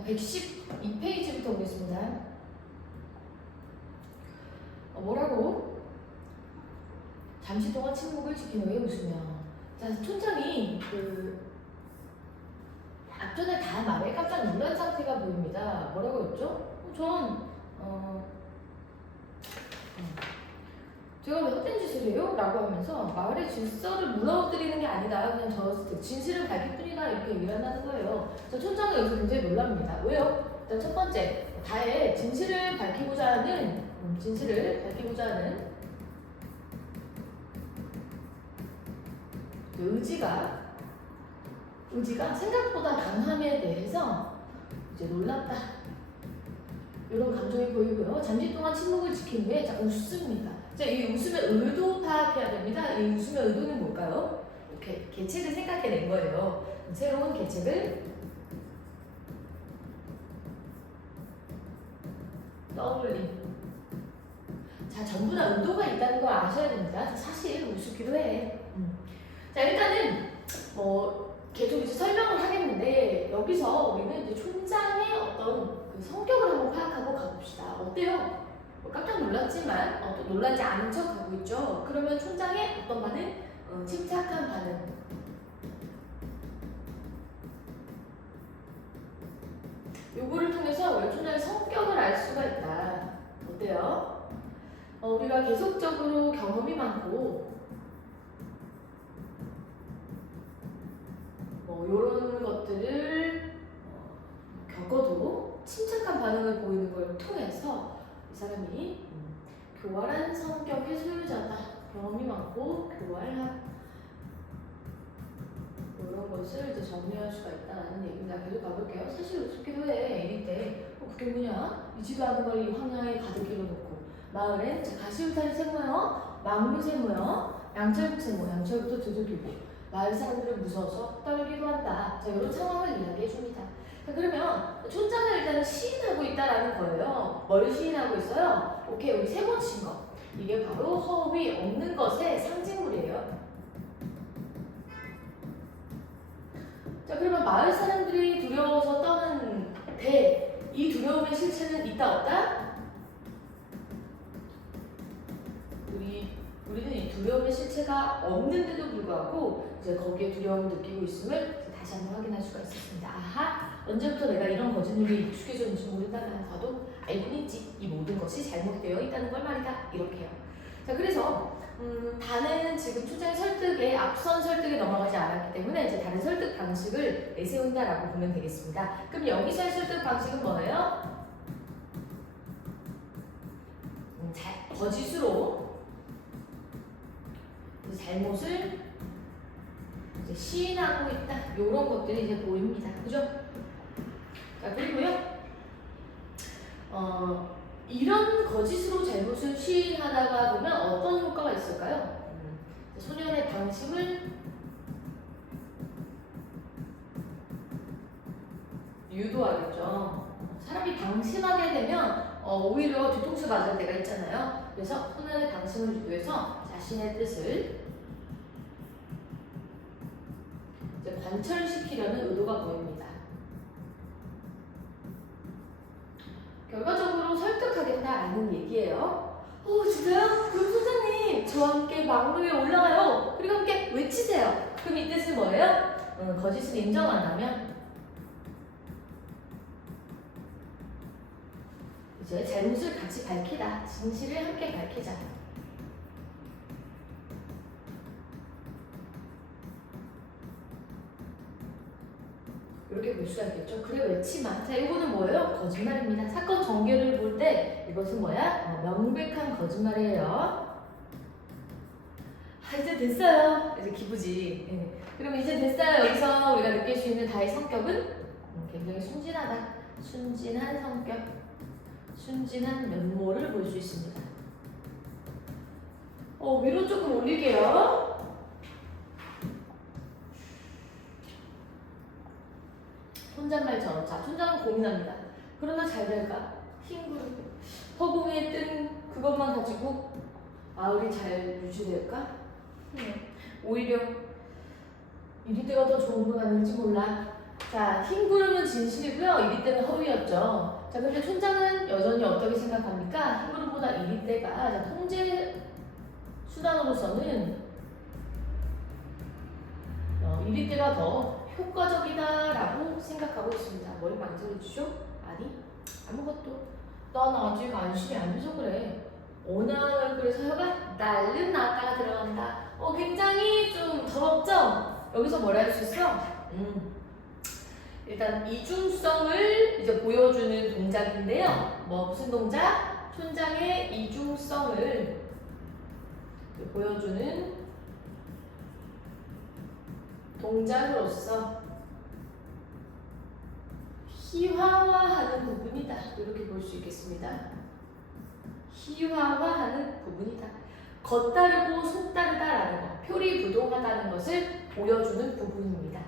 자, 112페이지부터 보겠습니다. 뭐라고? 잠시 동안 침묵을 지킨 후에 웃으며. 자, 촌장이 앞전에 다 말에 깜짝 놀란 상태가 보입니다. 뭐라고 했죠? 제가 왜 헛된 짓을 해요? 라고 하면서 마을의 질서를 무너뜨리는 게 아니다. 그냥 저 진실을 밝힐 뿐이다. 이렇게 얘기를 한다는 거예요. 자, 촌장은 여기서 굉장히 놀랍니다. 왜요? 일단 첫 번째, 다의 진실을 밝히고자 하는 그 의지가 생각보다 강함에 대해서 이제 놀랍다. 이런 감정이 보이고요. 잠시 동안 침묵을 지킨 후에 자, 웃습니다. 자, 이 웃음의 의도 파악해야 됩니다. 이 웃음의 의도는 뭘까요? 이렇게 계책을 생각해낸 거예요. 새로운 계책을 떠올림. 자, 전부 다 의도가 있다는 걸 아셔야 됩니다. 사실 우습기도 해. 자, 일단은 계속 이제 설명을 하겠는데 여기서 우리는 이제 촌장의 어떤 그 성격을 한번 파악하고 가봅시다. 어때요? 깜짝 놀랐지만 또 놀라지 않은 척 하고 있죠. 그러면 촌장의 어떤 반응? 침착한 반응. 요거를 통해서 촌장의 성격을 알 수가 있다. 어때요? 우리가 계속적으로 경험이 많고 이런 것들을 겪어도 침착한 반응을 보이는 걸 통해서 이 사람이 교활한 성격의 소유자다. 경험이 많고 교활한 이런 것을 이제 정리할 수가 있다는 얘기입니다. 계속 가볼게요. 사실 우습기도 해. 이럴 때 그게 뭐냐? 이지도 않은 걸 이 황야에 가득 길어놓고 마을엔 가시우탈이 세모여, 망루 세모여, 양철국 세모, 양철부터 두들기고 마을 사람들은 무서워서 떨기도 한다. 자, 이런 상황을 이야기해 줍니다. 자, 그러면 촌장을 일단은 시인하고 있다라는 거예요. 뭘 시인하고 있어요? 오케이, 우리 세 번 친 거. 이게 바로 허위 없는 것의 상징물이에요. 자, 그러면 마을 사람들이 두려워서 떠는 이 두려움의 실체는 있다 없다? 우리는 이 두려움의 실체가 없는데도 불구하고 이제 거기에 두려움을 느끼고 있음을 다시 한번 확인할 수가 있었습니다. 아하, 언제부터 내가 이런 거짓말이 익숙해졌는지 모른다면서도 알고는 있지. 이 모든 것이 잘못되어 있다는 걸 말이다. 이렇게요. 자, 그래서 다는 지금 촌장의 설득에 앞선 설득에 넘어가지 않았기 때문에 이제 다른 설득 방식을 내세운다라고 보면 되겠습니다. 그럼 여기서의 설득 방식은 뭐예요? 거짓으로 잘못을 이제 시인하고 있다. 이런 것들이 이제 보입니다. 그죠? 자, 그리고요. 이런 거짓으로 잘못을 시인하다가 보면 어떤 효과가 있을까요? 소년의 방심을 유도하겠죠. 사람이 방심하게 되면 오히려 뒤통수 맞을 때가 있잖아요. 그래서 소년의 방심을 유도해서 자신의 뜻을 이제 관철시키려는 의도가 보입니다. 결과적으로 설득하겠다라는 얘기예요. 진짜요? 그럼 소장님 저와 함께 망루 위에 올라가요. 그리고 함께 외치세요. 그럼 이 뜻은 뭐예요? 거짓을 인정한다면 이제 잘못을 같이 밝히다. 진실을 함께 밝히자. 이렇게 볼 수가 있겠죠. 그래 외치마. 자, 이거는 뭐예요? 거짓말입니다. 사건 전개를 볼 때 이것은 뭐야? 명백한 거짓말이에요. 이제 됐어요. 이제 기쁘지. 네. 그럼 이제 됐어요. 여기서 우리가 느낄 수 있는 다의 성격은 굉장히 순진하다. 순진한 성격, 순진한 면모를 볼 수 있습니다. 위로 조금 올릴게요. 혼잣말처럼. 자, 촌장은 고민합니다. 그러나 잘 될까? 흰 구름, 허공 위에 뜬 그것만 가지고 마을이 잘 유지될까? 오히려 이리 때가 더 좋은 건 아닐지 몰라. 자, 흰구름은 진실이고요. 이리 때는 허위였죠. 자, 근데 촌장은 여전히 어떻게 생각합니까? 흰구름보다 이리 때가 통제 수단으로서는 이리 때가 더 효과적이다라고 생각하고 있습니다. 뭘 만들어주죠? 아니, 아무것도. 난 아직 안심이 안 돼서 그래. 온화한 얼굴의 서혀가 날름 나왔다가 들어간다. 굉장히 좀 더럽죠? 여기서 뭐라 할 수 있어? 일단 이중성을 이제 보여주는 동작인데요. 무슨 동작? 촌장의 이중성을 보여주는 동작으로서 희화화하는 부분이다. 이렇게 볼 수 있겠습니다. 희화화하는 부분이다. 겉다르고 속다르다라는 것, 표리부동하다는 것을 보여주는 부분입니다.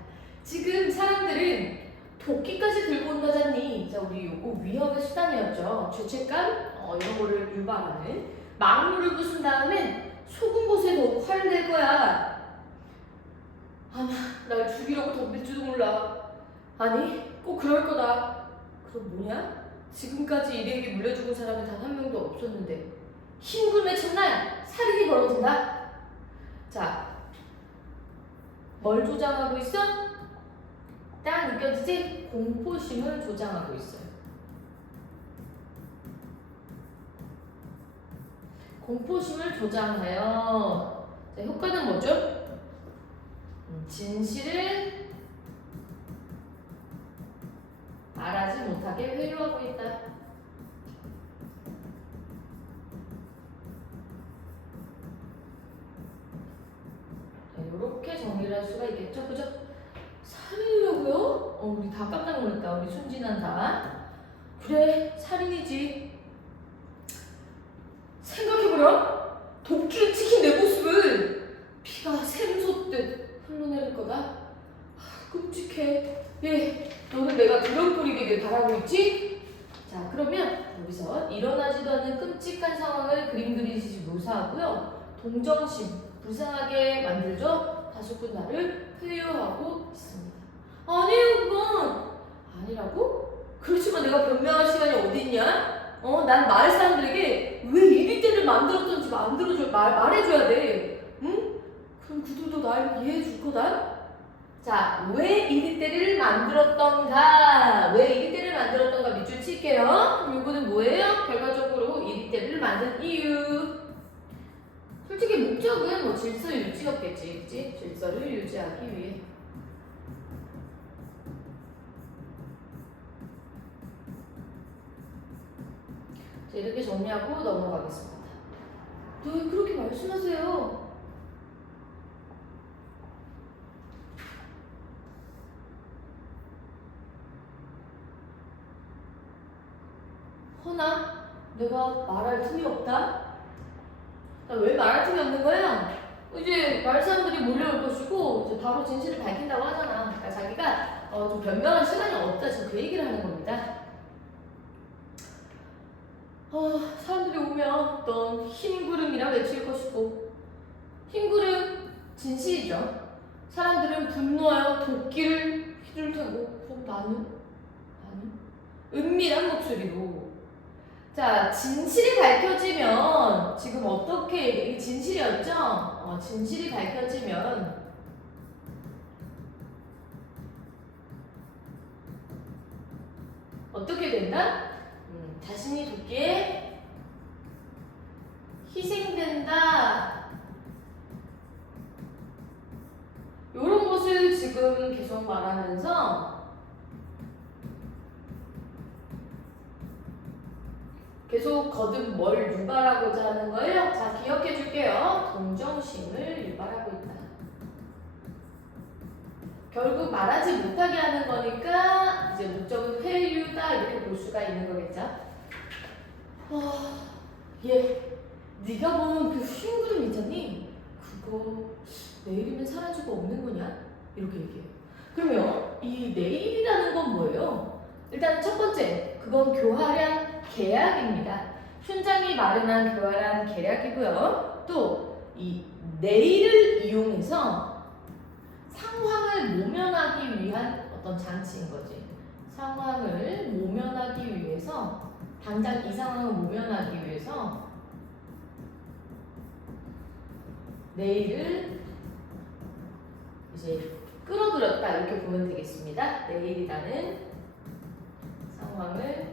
지금 사람들은 도끼까지 들고 온다잖니. 자, 우리 요거 위협의 수단이었죠. 죄책감 이런 거를 유발하는 막루를 부순 다음엔 속은 곳에 더 화를 낼 거야. 아마 날 죽이려고 덤빌지도 몰라. 아니 꼭 그럴 거다. 그럼 뭐냐? 지금까지 이리에게 물려 죽은 사람은 단 한 명도 없었는데 흰굴의 첫날 살인이 벌어진다. 자, 뭘 조장하고 있어? 딱 느껴지지? 공포심을 조장하고 있어요. 공포심을 조장하여. 자, 효과는 뭐죠? 진실을 말하지 못하게 회유하고 있다. 이렇게 정리를 할 수가 있겠죠? 그죠? 살인이라고요? 우리 다 깜짝 놀랐다. 우리 순진한 다. 그래, 살인이지. 생각해보렴. 도끼를 찍힌 내 모습을 피가 샘솟듯 흘러내릴 거다. 끔찍해. 예, 너는 내가 드럼거리게 바라고 있지? 자, 그러면 여기서 일어나지도 않는 끔찍한 상황을 그림 그리듯이 묘사하고요. 동정심, 불쌍하게 만들죠. 다소꾼 나를 회유하고 있습니다. 아니에요, 그건. 아니라고? 그렇지만 내가 변명할 시간이 어딨냐? 난 마을 사람들에게 왜 이리 때를 만들었던지 말해줘야 돼. 응? 그럼 그들도 날 이해해 줄 거다? 자, 왜 이리 때를 만들었던가? 왜 이리 때를 만들었던가 밑줄 칠게요. 이거는 뭐예요? 결과적으로 이리 때를 만든 이유. 솔직히 목적은 질서 유지였겠지, 그치? 질서를 유지하기 위해. 자, 이렇게 정리하고 넘어가겠습니다. 네, 그렇게 말씀하세요. 허나 내가 말할 틈이 없다? 왜 말할 틈이 없는 거야? 이제 마을 사람들이 몰려올 것이고 이제 바로 진실을 밝힌다고 하잖아. 그러니까 자기가 좀 변명할 시간이 없다. 지금 그 얘기를 하는 겁니다. 사람들이 오면 넌 흰구름이라 외칠 것이고 흰구름 진실이죠. 사람들은 분노하여 도끼를 휘둘 테고 그럼 나는 은밀한 목소리로. 자, 진실이 밝혀지면 지금 어떻게 이게 진실이었죠? 진실이 밝혀지면 어떻게 된다? 자신이 도끼에 희생된다. 이런 것을 지금 계속 말하면서 계속 거듭 뭘 유발하고자 하는 거예요? 자, 기억해 줄게요. 동정심을 유발하고 있다. 결국 말하지 못하게 하는 거니까 이제 목적은 회유다 이렇게 볼 수가 있는 거겠죠? 네가 보는 그 흰구름 있잖니? 그거 내일이면 사라지고 없는 거냐? 이렇게 얘기해요. 그러면 이 내일이라는 건 뭐예요? 일단 첫 번째, 그건 교활한 계약입니다. 촌장이 마련한 교활한 계약이고요. 또 이 내일을 이용해서 상황을 모면하기 위한 어떤 장치인 거지. 상황을 모면하기 위해서, 당장 이 상황을 모면하기 위해서 내일을 이제 끌어들였다 이렇게 보면 되겠습니다. 내일이라는 상황을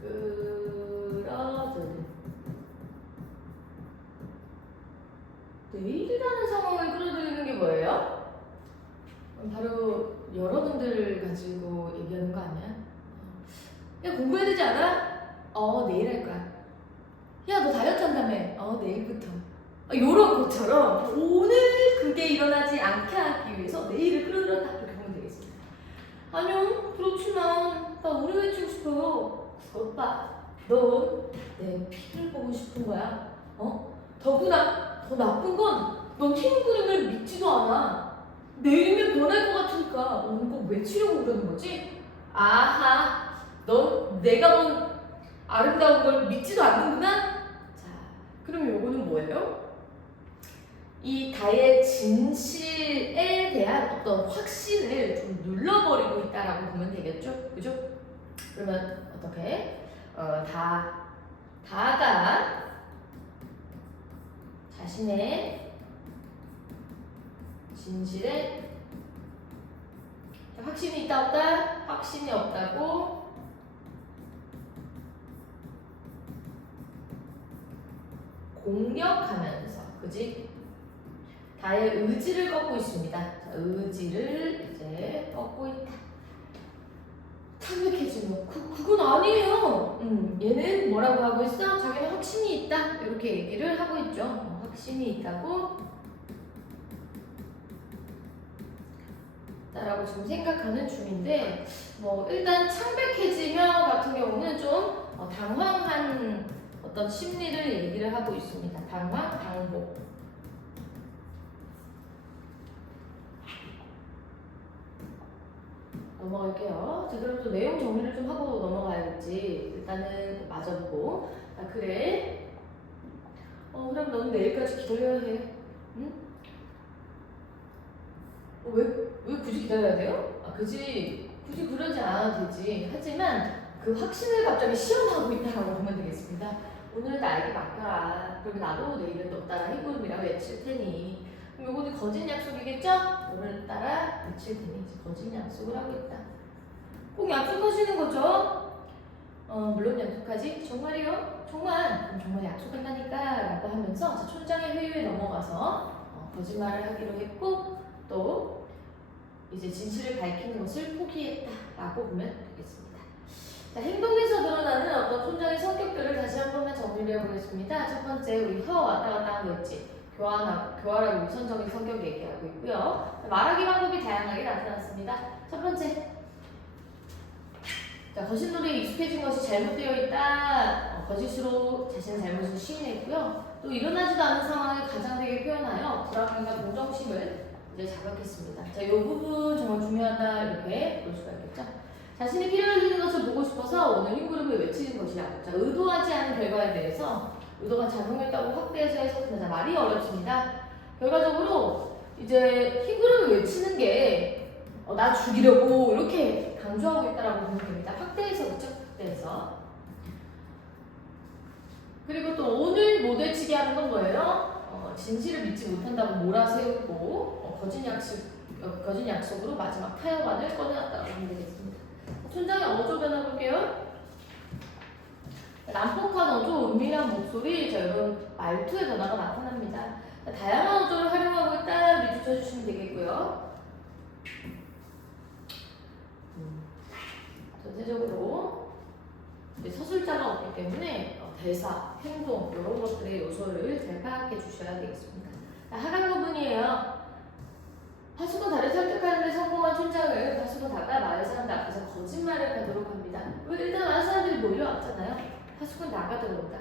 끌어들인. 내일이라는 상황을 끌어들이는 게 뭐예요? 바로 여러분들을 가지고 얘기하는 거 아니야? 야, 공부해야 되지 않아? 내일 할 거야. 야, 너 다이어트 한다며? 내일부터. 요런 것처럼 오늘 그게 일어나지 않게 하기 위해서 내일을 끌어들였다 이렇게 보면 되겠습니다. 아니요, 그렇지만 나 오늘 외치고 싶어요. 오빠, 넌 내 피를 보고 싶은 거야. 더구나 더 나쁜 건 넌 흰 그림을 믿지도 않아. 내일이면 변할 것 같으니까 오늘 꼭 외치려고 그러는 거지? 아하, 넌 내가 본 아름다운 걸 믿지도 않는구나? 자, 그럼 요거는 뭐예요? 이 다의 진실에 대한 어떤 확신을 좀 눌러버리고 있다라고 보면 되겠죠? 그죠? 그러면 어떻게? 다가 자신의 진실에 확신이 있다 없다? 확신이 없다고 공격하면서, 그지? 다의 의지를 꺾고 있습니다. 자, 의지를 이제 꺾고 있다. 참백해지면 그건 아니에요. 얘는 뭐라고 하고 있어? 자기는 확신이 있다. 이렇게 얘기를 하고 있죠. 확신이 있다고 라고 지금 생각하는 중인데, 일단 창백해지며 같은 경우는 좀 당황한 어떤 심리를 얘기를 하고 있습니다. 당황, 당혹. 넘어갈게요. 자, 그럼 또 내용 정리를 좀 하고 넘어가야겠지. 일단은 맞아보고. 그래. 그럼 너는 내일까지 기다려야 해. 응? 왜 굳이 기다려야 돼요? 굳이 그러지 않아도 되지. 하지만 그 확신을 갑자기 시험하고 있다라고 보면 되겠습니다. 오늘은 나에게 맡겨라. 그러면 나도 내일은 너 따라 흰구름이라 외칠 테니. 그럼 요거는 거짓 약속이겠죠? 너를 따라 외칠 테니. 거짓 약속을 하고 있다. 꼭 약속하시는 거죠? 물론 약속하지. 정말이요? 정말? 그럼 정말 약속한다니까 라고 하면서 촌장의 회유에 넘어가서 거짓말을 하기로 했고, 또 이제 진실을 밝히는 것을 포기했다라고 보면 되겠습니다. 자, 행동에서 드러나는 어떤 촌장의 성격들을 다시 한 번만 정리를 해보겠습니다. 첫 번째, 우리 혀 왔다 갔다 하는 거 있지. 교활하고 위선적인 성격 얘기하고 있고요. 말하기 방법이 다양하게 나타났습니다. 첫 번째, 자, 거짓말에 익숙해진 것이 잘못되어 있다. 거짓으로 자신의 잘못을 시인했고요. 또 일어나지도 않은 상황을 가장되게 표현하여 불안감과 동정심을 이제 자극했습니다. 자, 이 부분 정말 중요하다 이렇게 볼 수가 있겠죠. 자신이 피를 흘리는 것을 보고 싶어서 오늘 흰구름을 외치는 것이야. 자, 의도하지 않은 결과에 대해서 의도가 작용했다고 확대해서 해석한다. 자, 말이 어렵습니다. 결과적으로 이제 흰구름을 외치는 게 나 죽이려고 이렇게 강조하고 있다라고 보면 됩니다. 확대해서 그쵸? 확대해서. 그리고 또 오늘 못 외치게 하는 건 뭐예요? 진실을 믿지 못한다고 몰아세우고 거짓 약속으로 마지막 타협안을 꺼내놨다고 보면 되겠습니다. 촌장의 어조 변화 볼게요. 난폭한 어조, 은밀한 목소리, 자, 이런 말투의 변화가 나타납니다. 다양한 어조를 활용하고 있다 밑줄쳐주시면 되겠고요. 전체적으로 이제 서술자가 없기 때문에 대사, 행동 이런 것들의 요소를 잘 파악해 주셔야 되겠습니다. 하강 부분이에요. 하수구 다를 설득하는 데 성공한 촌장을 하수구 다가 마을 사람들 앞에서 거짓말을 하도록 합니다. 왜 일단 마을 사람들이 몰려왔잖아요. 하수구 나가 들어온다.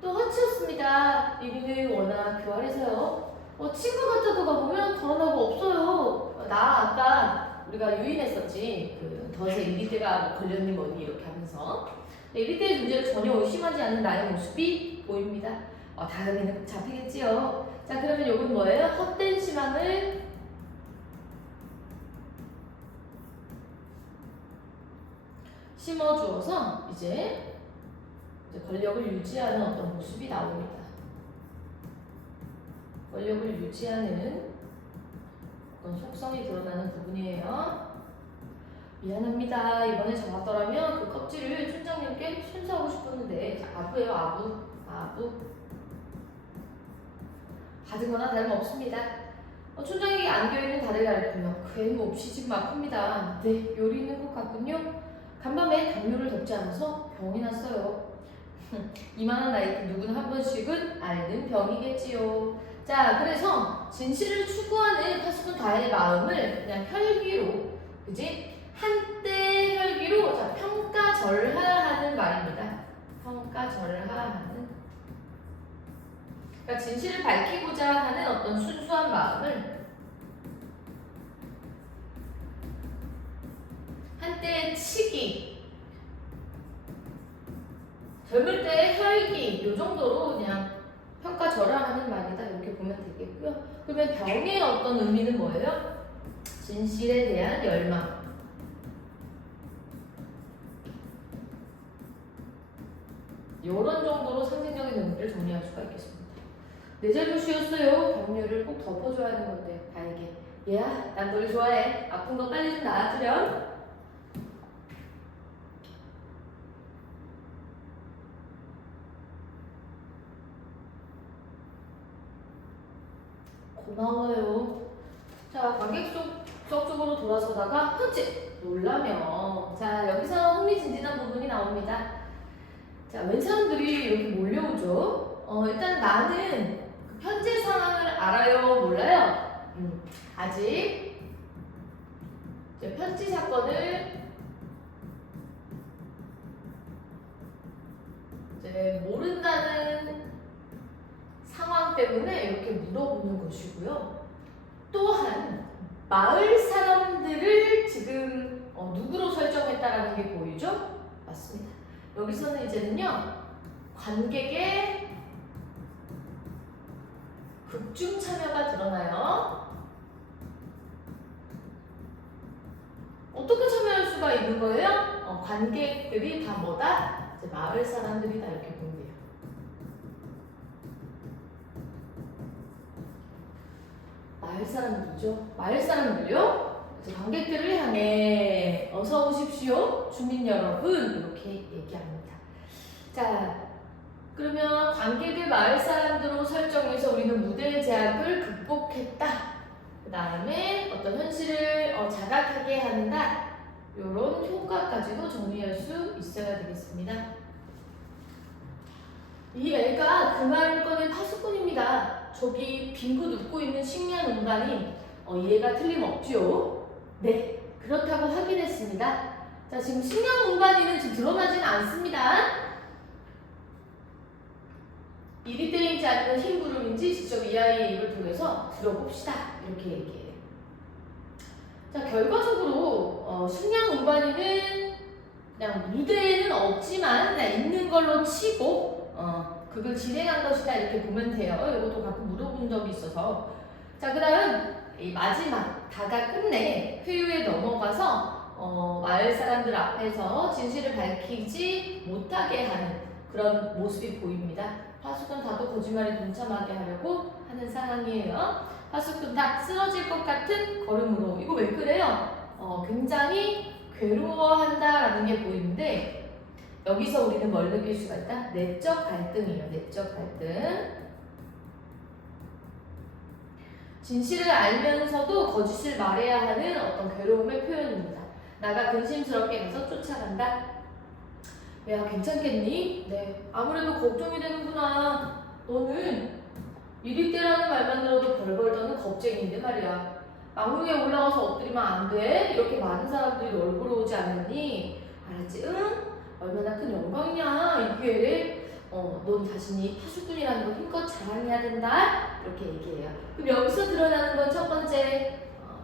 또 허치였습니다. 이분이 워낙 교활해서요. 친구 같아도가 보면 결혼하고 없어요. 나 아까 우리가 유인했었지. 그 덫에 이리떼가 걸렸니 뭐니 이렇게 하면서. 이리떼의 존재를 전혀 의심하지 않는 나의 모습이 보입니다. 다음에는 잡히겠지요. 자, 그러면 이건 뭐예요? 헛된 희망을 심어주어서 이제 권력을 유지하는 어떤 모습이 나옵니다. 권력을 유지하는 어떤 속성이 드러나는 부분이에요. 미안합니다. 이번에 저 같더라면 그 껍질을 촌장님께 순서하고 싶었는데 아부예요. 아부. 받은 거나 다름없습니다. 촌장에게 안겨있는 다리를 가리키며 그애 몹시 지금 아픕니다. 네, 요리 있는 것 같군요. 간밤에 당뇨를 덮지 않아서 병이 났어요. 이만한 나이 때 누구나 한 번씩은 앓는 병이겠지요. 자, 그래서 진실을 추구하는 파수꾼 다의 마음을 그냥 혈기로, 그지? 한때 혈기로 자, 평가절하하는 말입니다. 평가절하하는. 그러니까 진실을 밝히고자 하는 어떤 순수한 마음을 한때 치기, 젊을 때 혈기 요 정도로 그냥 평가절하하는 말이다 이렇게 보면 되겠고요. 그러면 병의 어떤 의미는 뭐예요? 진실에 대한 열망. 이런 정도로 상징적인 의미를 정리할 수가 있겠습니다. 내 잘못이었어요. 병류를 꼭 덮어줘야 하는 건데 다행히 얘야 난 너를 좋아해. 아픈 거 빨리 좀 나아지렴. 고마워요. 자, 관객석 쪽으로 돌아서다가 편집 놀라면 자 여기서 흥미진진한 부분이 나옵니다. 자, 웬 사람들이 이렇게 몰려오죠? 일단 나는 그 현재 상황을 알아요? 몰라요? 아직 이제 편지 사건을 이제 모른다는 상황 때문에 이렇게 물어보는 것이고요. 또한 마을 사람들을 지금 누구로 설정했다라는 게 보이죠? 맞습니다. 여기서는 이제는요 관객의 극중 참여가 드러나요. 어떻게 참여할 수가 있는 거예요? 관객들이 다 뭐다? 이제 마을 사람들이다 이렇게 보면 돼요. 마을 사람들이죠. 마을 사람들요. 이제 관객들을 향해 어서 오십시오, 주민 여러분 이렇게 얘기합니다. 자, 그러면 관객을 마을 사람들로 설정해서 우리는 무대의 제약을 극복했다. 그 다음에 어떤 현실을 자각하게 한다. 이런 효과까지도 정리할 수 있어야 되겠습니다. 이 애가 그 말을 꺼낸 파수꾼입니다. 저기 빙긋 웃고 있는 식량 운반이 얘가 틀림없지요. 네, 그렇다고 확인했습니다. 자, 지금 식량 운반이는 지금 드러나지는 않습니다. 일이 때인지 아니면 힘부름인지 직접 이 아이의 입을 통해서 들어봅시다. 이렇게 얘기해요. 자, 결과적으로 식량 운반이는 그냥 무대에는 없지만 그냥 있는 걸로 치고 그걸 진행한 것이다 이렇게 보면 돼요. 이것도 가끔 물어본 적이 있어서. 자, 그 다음 이 마지막 다가 끝내 회유에 넘어가서 마을 사람들 앞에서 진실을 밝히지 못하게 하는 그런 모습이 보입니다. 파수꾼 다도 거짓말에 동참하게 하려고 하는 상황이에요. 파수꾼 다 쓰러질 것 같은 걸음으로. 이거 왜 그래요? 굉장히 괴로워한다라는 게 보이는데 여기서 우리는 뭘 느낄 수가 있다? 내적 갈등이에요. 내적 갈등. 진실을 알면서도 거짓을 말해야 하는 어떤 괴로움의 표현입니다. 나가 근심스럽게 가서 쫓아간다. 야, 괜찮겠니? 네. 아무래도 걱정이 되는구나. 너는 이리 때라는 말만 들어도 벌벌 떠는 겁쟁이인데 말이야. 막무에 올라가서 엎드리면 안 돼. 이렇게 많은 사람들이 널 보러 오지 않느니. 알았지? 응? 얼마나 큰 영광이냐 이게. 넌 자신이 파수꾼이라는 걸 힘껏 자랑해야 된다. 이렇게 얘기해요. 그럼 여기서 드러나는 건 첫 번째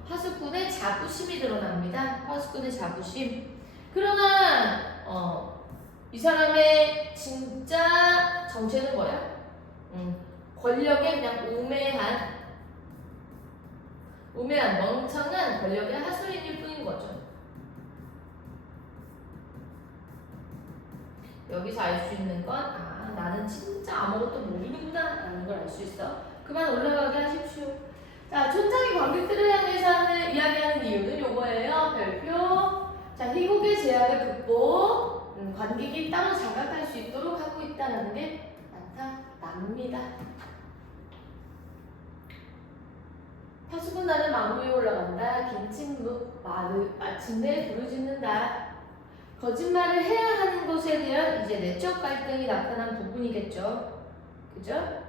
파수꾼의 자부심이 드러납니다. 파수꾼의 자부심. 그러나 이 사람의 진짜 정체는 뭐야? 권력의 그냥 우매한 멍청한 권력의 하수인일 뿐인 거죠. 여기서 알 수 있는 건 나는 진짜 아무것도 모르는구나 라는 걸 알 수 있어. 그만 올라가게 하십시오. 자, 촌장이 관객들을 향해서 이야기하는 이유는 요거예요. 별표. 자, 희곡의 제약을 극복, 관객이 따로 자각할 수 있도록 하고 있다는 게 나타납니다. 파수꾼 나는 망 위에 올라간다. 김칫묵 마침내 부르짖는다. 거짓말을 해야 하는 것에 대한 이제 내적 갈등이 나타난 부분이겠죠. 그죠?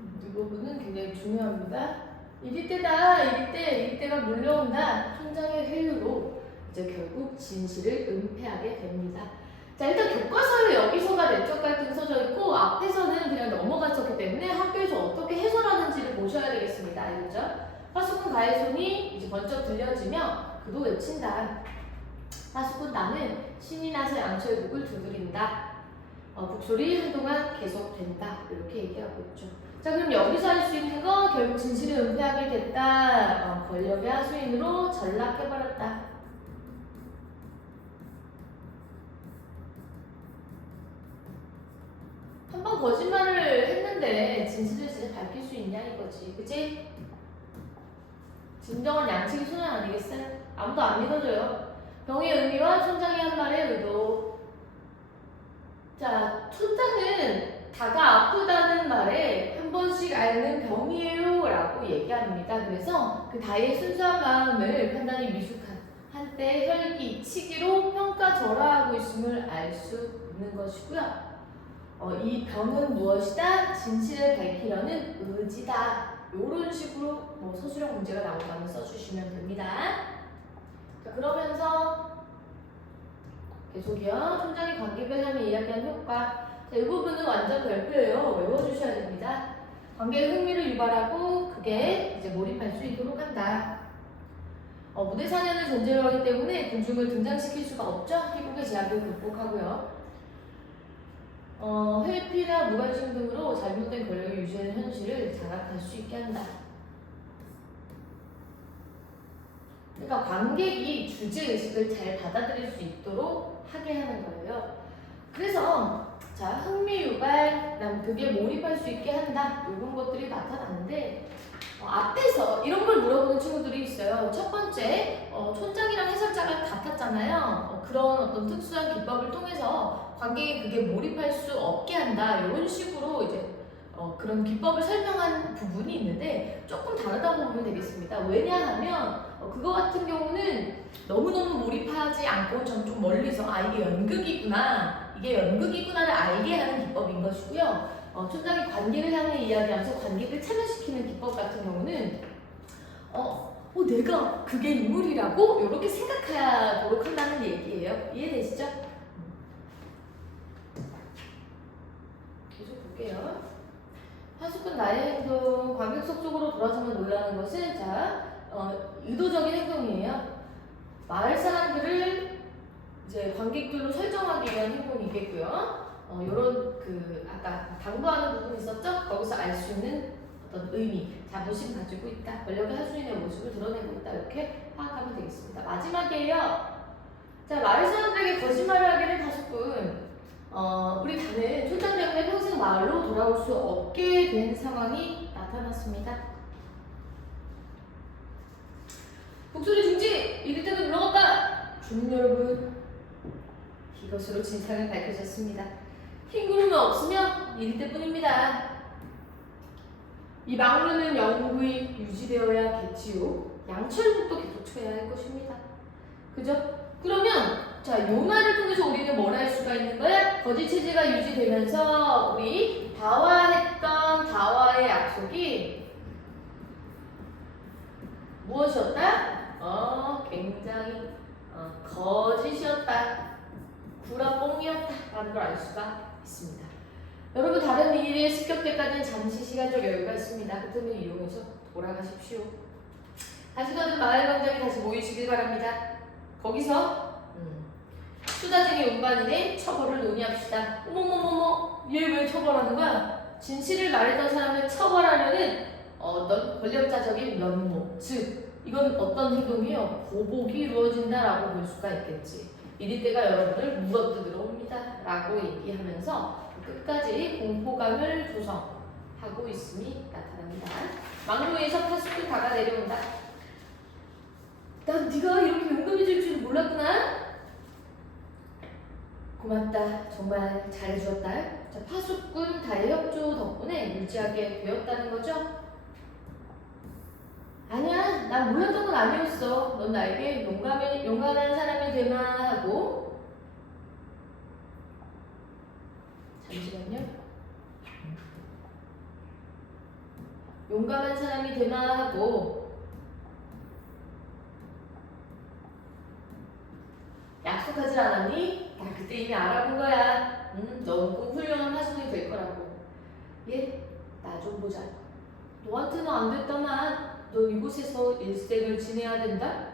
이 부분은 굉장히 중요합니다. 이리때가 물려온다. 촌장의 회유로 이제 결국 진실을 은폐하게 됩니다. 자, 일단 교과서에 여기서가 내적 갈등 써져 있고 앞에서는 그냥 넘어갔었기 때문에 학교에서 어떻게 해설하는지를 보셔야 되겠습니다. 알겠죠? 파수꾼 가의 손이 이제 번쩍 들려지며 그도 외친다. 파수꾼 나는 신이 나서 양초의 북을 두드린다. 북소리 한동안 계속된다. 이렇게 얘기하고 있죠. 자, 그럼 여기서 할 수 있는 거 결국 진실을 은폐하게 됐다. 권력의 하수인으로 전락해버렸다. 한번 거짓말을 했는데 진실을 진짜 밝힐 수 있냐 이거지. 그치? 진정한 양측의 소년 아니겠어요? 아무도 안 믿어줘요. 병의 의미와 촌장이 한 말의 의도. 자, 촌장은 다가 아프다는 말에 한 번씩 앓는 병이에요 라고 얘기합니다. 그래서 그 다의 순수한 마음을 판단이 미숙한 한때 혈기, 치기로 평가절하하고 있음을 알 수 있는 것이고요. 이 병은 무엇이다? 진실을 밝히려는 의지다. 이런 식으로 서술형 문제가 나온다면 써주시면 됩니다. 자, 그러면서 계속이요. 촌장이 관객을 향해 이야기한 효과. 자, 이 부분은 완전 별표예요. 외워주셔야 됩니다. 관객의 흥미를 유발하고 그게 이제 몰입할 수 있도록 한다. 무대 사냥을 전제로 하기 때문에 군중을 등장시킬 수가 없죠. 희곡의 제약을 극복하고요. 회피나 무관심 등으로 잘못된 권력을 유지하는 현실을 자각할 수 있게 한다. 그러니까 관객이 주제의식을 잘 받아들일 수 있도록 하게 하는 거예요. 그래서 자, 흥미 유발, 그다음 그게 몰입할 수 있게 한다. 이런 것들이 나타나는데 앞에서 이런 걸 물어보는 친구들이 있어요. 첫 번째, 촌장이랑 해설자가 같았잖아요. 그런 어떤 특수한 기법을 통해서 관객이 그게 몰입할 수 없게 한다. 이런 식으로 이제 그런 기법을 설명한 부분이 있는데 조금 다르다고 보면 되겠습니다. 왜냐하면 그거 같은 경우는 너무너무 몰입하지 않고 전 좀 멀리서 이게 연극이구나를 알게 하는 기법인 것이고요. 촌장이 관객을 향해 이야기하면서 관객을 참여시키는 기법 같은 경우는 내가 그게 인물이라고 이렇게 생각하도록 한다는 얘기예요. 이해되시죠? 계속 볼게요. 파수꾼 나의 행동, 관객 속 쪽으로 돌아서면 놀라는 것은 의도적인 행동이에요. 마을 사람들을 이제 관객들로 설정하기 위한 행동이겠고요. 요런 아까 당부하는 부분 있었죠? 거기서 알 수 있는 어떤 의미, 자부심 가지고 있다. 권력의 하수인의 모습을 드러내고 있다. 이렇게 파악하면 되겠습니다. 마지막이에요. 자, 마을 사람들에게 거짓말을 하게 된 파수꾼. 우리 다는 촌장 때문에 평생 마을로 돌아올 수 없게 된 상황이 나타났습니다. 북소리 중지! 이럴 때도 물러갔다! 주민 여러분, 이것으로 진상을 밝혀졌습니다. 흰 구름은 없으며 이럴 때뿐입니다. 이 망루는 영구히 유지되어야겠지요. 양철목도 계속 쳐야 할 것입니다. 그죠? 그러면 요 말을 통해서 우리는 뭘 할 수가 있는 거야? 거짓 체제가 유지되면서 우리 다와했던 다와의 약속이 무엇이었다? 굉장히 거짓이었다. 구라뽕이었다. 라는 걸 알 수가 있습니다. 여러분, 다른 일에 습격때까지는 잠시 시간적 여유가 있습니다. 그 틈을 이용해서 돌아가십시오. 다시 가는 마을 광장에 다시 모이시길 바랍니다. 거기서 수다쟁이 운반인의 처벌을 논의합시다. 어머머머머, 얘 왜 처벌하는 거야? 진실을 말했던 사람을 처벌하려는 어떤 권력자적인 면모, 즉 이건 어떤 행동이요? 보복이 이루어진다라고 볼 수가 있겠지. 이리 때가 여러분을 물어뜯으러 옵니다 라고 얘기하면서 끝까지 공포감을 조성하고 있음이 나타납니다. 막루에서 파수꾼 다가 내려온다. 난 네가 이렇게 용감해질 줄 몰랐구나. 고맙다. 정말 잘해주었다. 자, 파수꾼 다의 협조 덕분에 유지하게 되었다는 거죠? 아니야, 난 몰랐던 건 아니었어. 넌 나에게 용감한 사람이 되마 하고. 잠시만요. 용감한 사람이 되마 하고 약속하지 않았니? 나 그때 이미 알아본 거야. 넌 꼭 훌륭한 파수꾼이 될 거라고. 예? 나 좀 보자. 너한테는 안 됐다만 너 이곳에서 일생을 지내야 된다?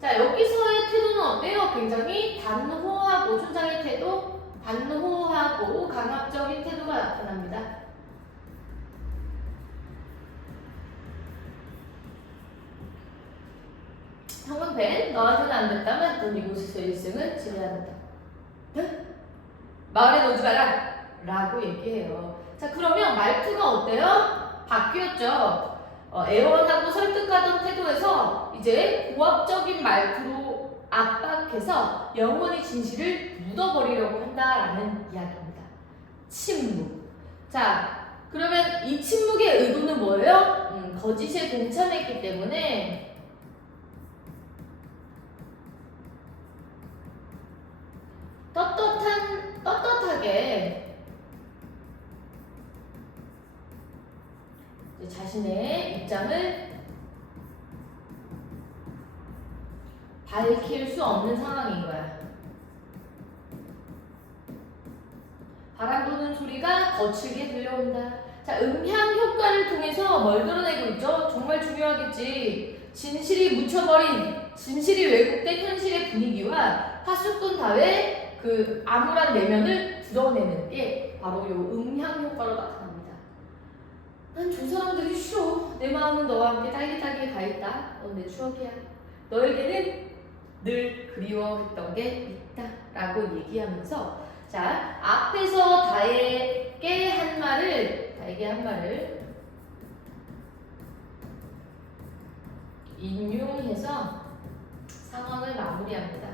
자, 여기서의 태도는 어때요? 굉장히 단호하고 촌장의 태도, 단호하고 강압적인 태도가 나타납니다. 형광펜, 너한테는 안 됐다면 넌 이곳에서 일생을 지내야 된다. 네? 마을에 오지 마라! 라고 얘기해요. 자, 그러면 말투가 어때요? 바뀌었죠? 애원하고 설득하던 태도에서 이제 고압적인 말투로 압박해서 영원히 진실을 묻어버리려고 한다라는 이야기입니다. 침묵. 자, 그러면 이 침묵의 의도는 뭐예요? 거짓에 동참했기 때문에 떳떳하게 자신의 입장을 밝힐 수 없는 상황인 거야. 바람 부는 소리가 거칠게 들려온다. 자, 음향 효과를 통해서 뭘 드러내고 있죠? 정말 중요하겠지. 진실이 묻혀버린, 진실이 왜곡된 현실의 분위기와 파수꾼 다의 그 암울한 내면을 드러내는 게 바로 이 음향 효과로 나타납니다. 난 저 사람들이 싫어. 내 마음은 너와 함께 딸기딸기에 가있다. 넌 내 추억이야. 너에게는 늘 그리워했던 게 있다. 라고 얘기하면서 자, 앞에서 다에게 한 말을 인용해서 상황을 마무리합니다.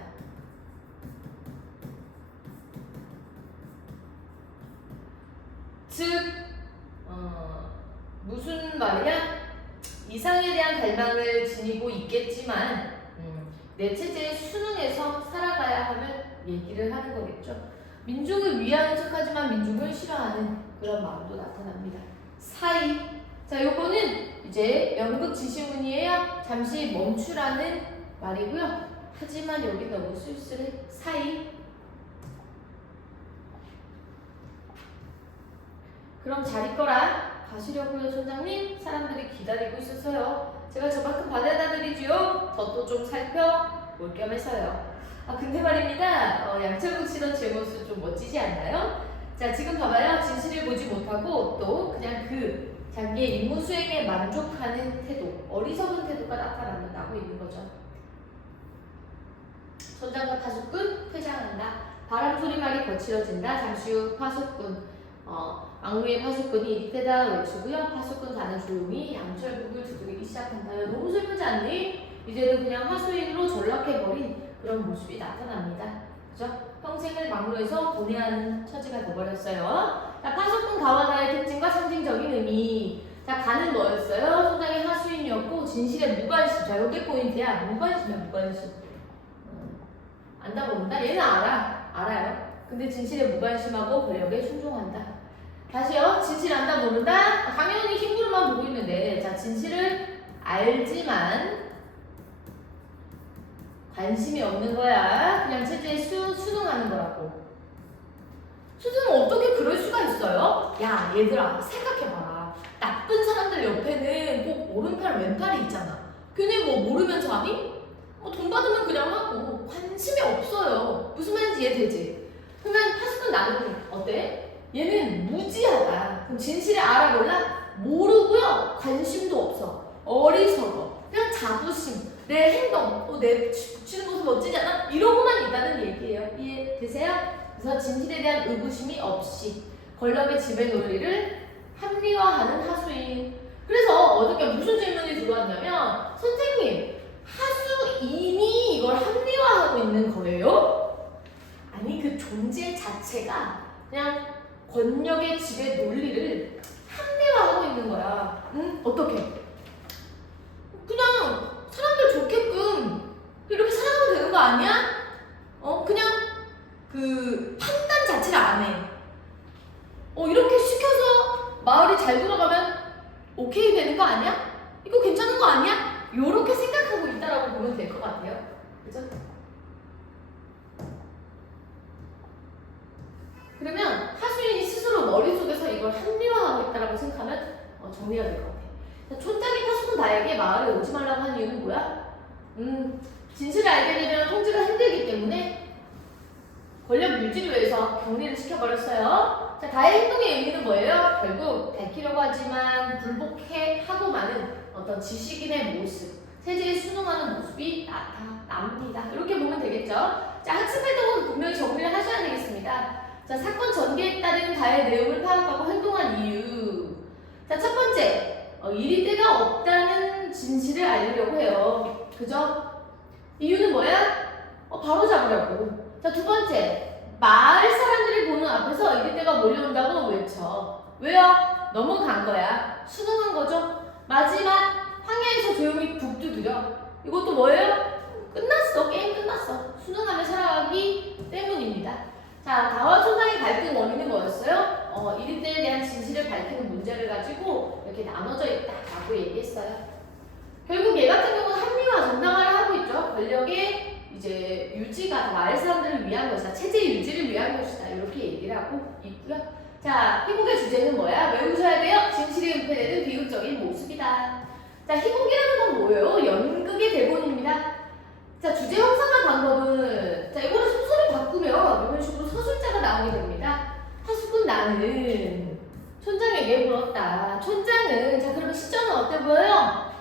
즉, 무슨 말이야? 이상에 대한 갈망을 지니고 있겠지만 내 체제의 수능에서 살아가야 하면 얘기를 하는 거겠죠. 민중을 위하는 척하지만 민중을 싫어하는 그런 마음도 나타납니다. 사이. 자, 요거는 이제 연극 지시문이에요. 잠시 멈추라는 말이고요. 하지만 여기 너무 쓸쓸해. 사이. 그럼 잘 있거라. 가시려고요, 촌장님? 사람들이 기다리고 있어서요. 제가 저만큼 받아다 드리지요. 더 또 좀 살펴볼 겸해서요. 아, 근데 말입니다. 양철국 씨던 제 모습 좀 멋지지 않나요? 자, 지금 봐봐요. 진실을 보지 못하고 또 그냥 그 자기의 임무 수행에 만족하는 태도, 어리석은 태도가 나타나고 있는 거죠. 촌장과 파수꾼 퇴장한다. 바람 소리말이 거칠어진다. 잠시 후 파수꾼, 악루의 파수꾼이 이때다 외치고요. 파수꾼 다는 조용히 양철국을 두드리기 시작한다. 너무 슬프지 않니? 이제는 그냥 하수인으로 전락해버린 그런 모습이 나타납니다. 그죠? 평생을 막루에서 보내야 하는 처지가 돼버렸어요. 자, 파수꾼 가와 가의 특징과 상징적인 의미. 자, 가는 뭐였어요? 소장의 하수인이었고 진실의 무관심. 자, 여기 포인트야. 무관심이야, 무관심. 안다 모른다? 얘는 알아요. 근데 진실에 무관심하고 권력에 순종한다. 다시요. 진실 안다 모른다? 당연히 힘으로만 보고 있는데, 자, 진실을 알지만 관심이 없는 거야. 그냥 체제에 순응하는 거라고. 선생님 어떻게 그럴 수가 있어요? 야, 얘들아, 생각해봐라. 나쁜 사람들 옆에는 꼭 오른팔 왼팔이 있잖아. 걔네 뭐 모르면서 하니? 돈 받으면 그냥 하고 관심이 없어요. 무슨 말인지 이해되지? 그러면 파수꾼 나는 어때? 얘는 무지하다. 그럼 진실을 알아 몰라? 모르고요. 관심도 없어. 어리석어. 그냥 자부심. 내 행동, 내 붙이는 모습 멋지지 않아? 이러고만 있다는 얘기예요. 이해되세요? 그래서 진실에 대한 의구심이 없이 권력의 지배놀이를 합리화하는 하수인. 그래서 어저께 무슨 질문이 들어왔냐면 선생님, 하수인이 이걸 합리화하고 있는 거예요? 아니, 그 존재 자체가 그냥 권력의 지배 논리를 합리화하고 있는 거야. 응? 어떻게? 그냥 사람들 좋게끔 이렇게 살아가면 되는 거 아니야? 그냥 그 판단 자체를 안 해. 이렇게 시켜서 마을이 잘 돌아가면 오케이 되는 거 아니야? 이거 괜찮은 거 아니야? 요렇게 생각하고 있다라고 보면 될 것 같아요. 그죠? 그러면 하수인이 스스로 머릿속에서 이걸 합리화하고 있다라고 생각하면 정리가 될 것 같아요. 촌장이 파수꾼 다에게 마을에 오지 말라고 한 이유는 뭐야? 진실을 알게 되면 통제가 힘들기 때문에 권력 유지를 위해서 격리를 시켜버렸어요. 자, 다의 행동의 의미는 뭐예요? 결국 밝히려고 하지만 불복하고 마는 어떤 지식인의 모습, 세제에 순응하는 모습이 나타납니다. 이렇게 보면 되겠죠? 자, 학습활동은 분명히 정리를 하셔야 되겠습니다. 자, 사건 전개에 따른 다의 내용을 파악하고 행동한 이유. 자, 첫 번째, 일리대가 없다는 진실을 알리려고 해요. 그죠? 이유는 뭐야? 바로 잡으려고. 자, 두 번째, 마을 사람들이 보는 앞에서 일리대가 몰려온다고 외쳐. 왜요? 넘어간 거야. 수긍한 거죠? 마지막, 황야에서 조용히 북두드려. 이것도 뭐예요? 끝났어. 게임 끝났어. 수능하며 살아가기 때문입니다. 자, 다와 촌장의 갈등 원인은 뭐였어요? 일대에 대한 진실을 밝히는 문제를 가지고 이렇게 나눠져 있다라고 얘기했어요. 결국 얘 같은 경우는 합리화, 정당화를 하고 있죠. 권력의 이제 유지가 마을 사람들을 위한 것이다. 체제 유지를 위한 것이다. 이렇게 얘기를 하고 있고요. 자, 희곡의 주제는 뭐야? 외우셔야 돼요. 진실이 은폐되는 비극적인 모습이다. 자, 희곡이라는 건 뭐예요? 연극의 대본입니다. 자, 주제 형상화 방법은, 자, 이거는 순서를 바꾸면 이런 식으로 서술자가 나오게 됩니다. 하수꾼 나는 촌장에게 물었다. 촌장은, 자, 그러면 시점은 어때 보여요?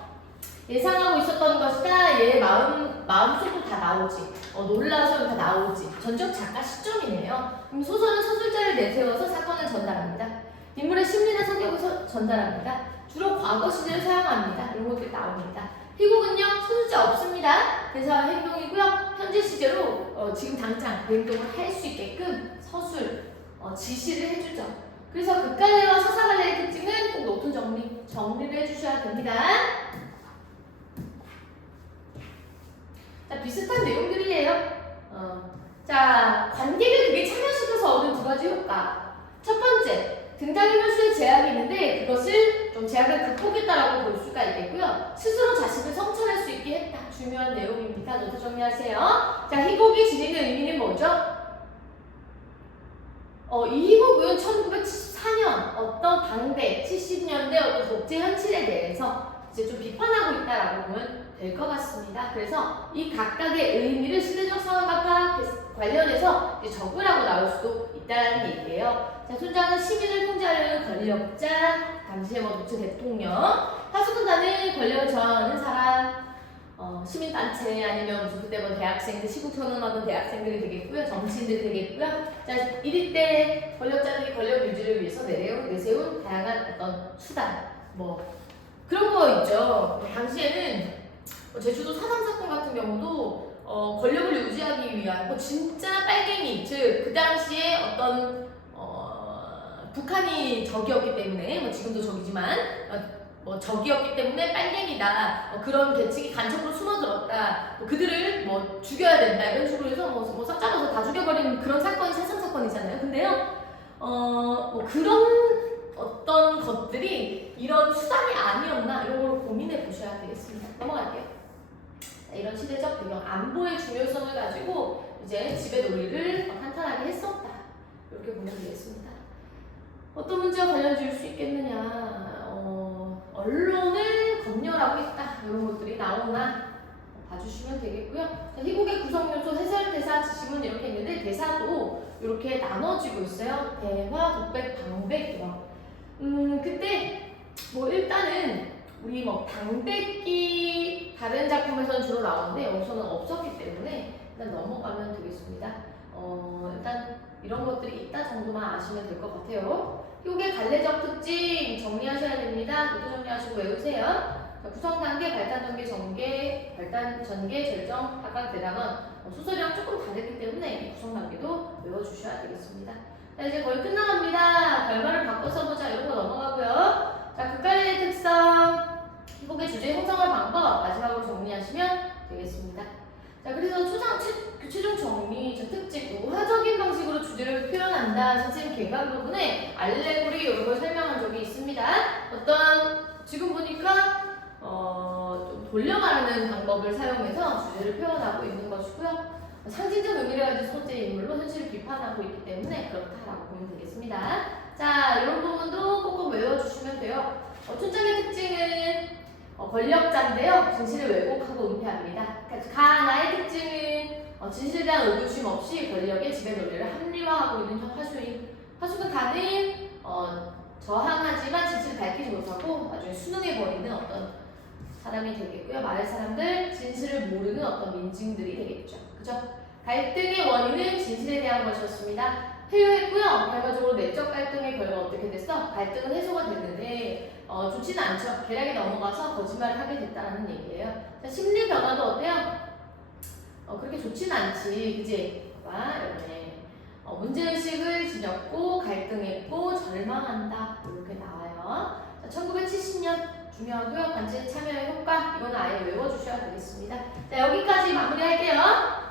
예상하고 있었던 것이다. 얘 마음속으로 다 나오지. 놀라서 다 나오지. 전적 작가 시점이네요. 그럼 소설은 서술자를 내세워서 사건을 전달합니다. 인물의 심리나 성격을 전달합니다. 주로 과거 시제를 사용합니다. 이런 것들이 나옵니다. 희곡은요, 서술자 없습니다. 대사와 행동이고요. 현재 시제로 지금 당장 그 행동을 할 수 있게끔 서술, 지시를 해주죠. 그래서 극갈래와 서사갈래의 특징은 꼭 노트 정리를 해주셔야 됩니다. 자, 비슷한 내용들이에요. 자, 관객을 그게 참여시켜서 얻은 두 가지 효과. 첫 번째, 등장인물 수의 제약이 있는데 그것을 좀 제약을 극복했다라고 볼 수가 있겠고요. 스스로 자신을 성찰할 수 있게 했다. 중요한 내용입니다. 노트 정리하세요. 자, 희곡이 지니는 의미는 뭐죠? 이 희곡은 1974년 어떤 당대 70년대 어떤 독재 현실에 대해서 이제 좀 비판하고 있다라고 보면 될 것 같습니다. 그래서 이 각각의 의미를 시대적 상황과 관련해서 이제 적으라고 나올 수도 있다는 얘기예요. 자, 촌장은 시민을 통제하려는 권력자, 당시의 노치 대통령, 하수군단은 권력을 저항하는 사람, 시민단체 아니면 무슨 그때 뭐 대학생들, 시국선언하던 대학생들이 되겠고요. 정치인들이 되겠고요. 자, 이리 때 권력자들이 권력 유지를 위해서 내세운 다양한 어떤 수단, 뭐 그런 거 있죠. 당시에는 제주도 사상 사건 같은 경우도 권력을 유지하기 위한 진짜 빨갱이, 즉 그 당시에 어떤 북한이 적이었기 때문에 지금도 적이지만 적이었기 때문에 빨갱이다, 그런 계층이 간첩으로 숨어들었다, 그들을 죽여야 된다 이런 식으로 해서 싹 잡아서 다 죽여버리는 그런 사건이 사상 사건이잖아요. 근데요, 그런 어떤 것들이 이런 수단이 아니었나 이런 걸 고민해 보셔야 되겠습니다. 넘어갈게요. 자, 이런 시대적 배경, 안보의 중요성을 가지고 이제 지배 논리를 탄탄하게 했었다. 이렇게 보면 되겠습니다. 어떤 문제와 관련 지을 수 있겠느냐? 언론을 검열하고 있다. 이런 것들이 나오나 봐주시면 되겠고요. 자, 희곡의 구성 요소, 해설, 대사, 지시문 이렇게 있는데 대사도 이렇게 나눠지고 있어요. 대화, 독백, 방백 이런. 그때 뭐 일단은 우리 뭐 당백기 다른 작품에서는 주로 나오는데 여기서는 없었기 때문에 일단 넘어가면 되겠습니다. 일단 이런 것들이 있다 정도만 아시면 될 것 같아요. 요게 갈래적 특징 정리하셔야 됩니다. 모두 정리하시고 외우세요. 자, 구성 단계, 발단 단계, 전개, 발단 전개, 절정, 각각 대상은 순서랑 조금 다르기 때문에 이 구성 단계도 외워주셔야 되겠습니다. 자, 이제 거의 끝나갑니다. 결말을 바꿔 써보자 이런 거 넘어가고요. 자, 극갈래의 특성, 희곡의 주제 형성할 방법 마지막으로 정리하시면 되겠습니다. 자, 그래서 최종 정리, 저 특징, 우화적인 방식으로 주제를 표현한다. 선생님 개각 부분에 알레고리 이런 걸 설명한 적이 있습니다. 지금 보니까 좀 돌려 말하는 방법을 사용해서 주제를 표현하고 있는 것이고요. 상징적 의미를 가진 소재 인물로 현실을 비판하고 있기 때문에 그렇다라고 보면 되겠습니다. 자, 이런 부분도 꼭꼭 외워주시면 돼요. 춘장의 특징은 권력자인데요. 진실을 왜곡하고 은폐합니다. 가나의 특징은 진실에 대한 의구심 없이 권력의 지배 논리를 합리화하고 있는 화수인. 화수는 가는 저항하지만 진실을 밝히지 못하고 나중에 수능해버리는 어떤 사람이 되겠고요. 마을 사람들, 진실을 모르는 어떤 민증들이 되겠죠. 그죠? 갈등의 원인은 진실에 대한 것이었습니다. 회유했고요. 결과적으로 내적 갈등의 결과 어떻게 됐어? 갈등은 해소가 됐는데 좋지는 않죠. 계략이 넘어가서 거짓말을 하게 됐다는 얘기예요. 자, 심리 변화도 어때요? 그렇게 좋지는 않지. 그지? 와, 이러네. 문제의식을 지녔고 갈등했고 절망한다. 이렇게 나와요. 자, 1970년 중요하고요. 관제 참여의 효과 이건 아예 외워주셔야 되겠습니다. 자, 여기까지 마무리할게요.